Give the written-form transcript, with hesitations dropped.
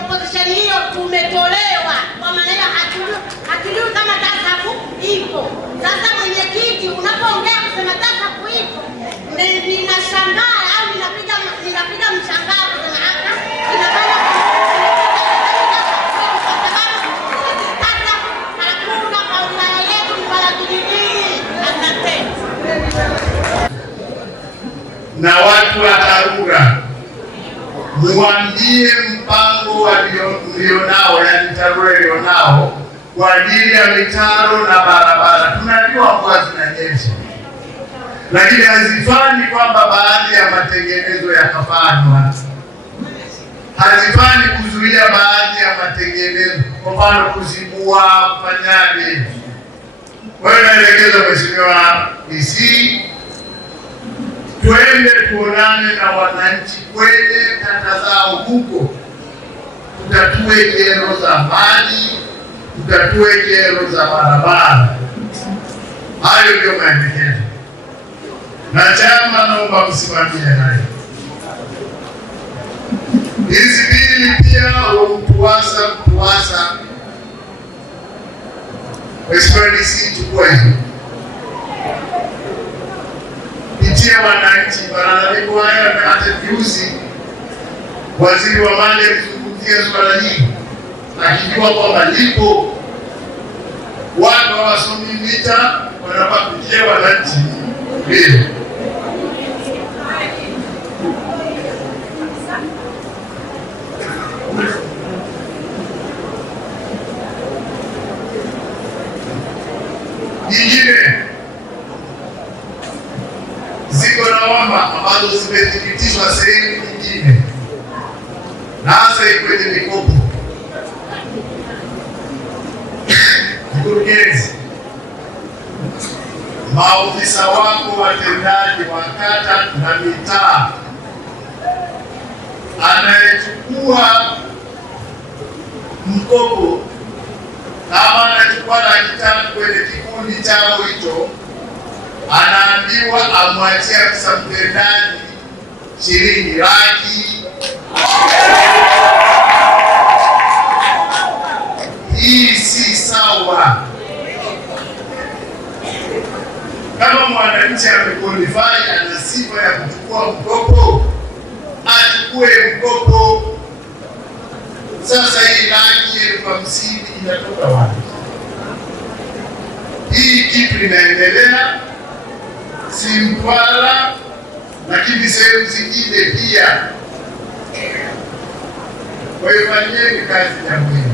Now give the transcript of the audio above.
opposition hiyo tumetolewa, kwa maana hatujui kama TASAF ipo. Sasa mwenyekiti, unapoongea kusema TASAF ipo, ninashangaa au ninapiga mshangao kusema hapa inafanya na watu wa Karura, muambie mpango mlionao, yani TARURA ilionao kwa ajili ya mitaro na barabara. Tunajua mvua zinanyesha, lakini hazifanyi kwamba baadhi ya matengenezo yakafanywa, hazifanyi kuzuia baadhi ya matengenezo, kwa mfano kuzibua, kufanyaje. Kwa hiyo naelekeza Mheshimiwa DC, twende tuonane na wananchi kwenye kata zao huko, tutatue kero za maji, tutatue kero za barabara. Hayo ndio maelekezo, na chama naomba msimamie hayo. Hizi bili pia mtuwasa Mheshimiwa DC, chukua hiyo pitia wananchi. Malalamiko haya hata juzi waziri wa maji alizungumzia swala hili, akijua kwamba lipo watu hawasomi mita, wanapapitia wananchi vile. Nyingine ziko lawama ambazo zimethibitishwa sehemu nyingine, na hasa kwenye mikopo. Mkurugenzi, maofisa wako watendaji wa kata na mitaa, anayechukua mkopo kama anachukua $500 kwenye kikundi chao hicho, anaambiwa amwachie afisa mtendaji shilingi laki. Hii si sawa. Kama mwananchi amequalify, ana sifa ya kuchukua mkopo, achukue mkopo. Sasa hii $50,000 inatoka wapi? Hii kitu inaendelea si Mtwara, lakini sehemu zingine pia. Kwa hiyo fanyeni kazi ya mwili.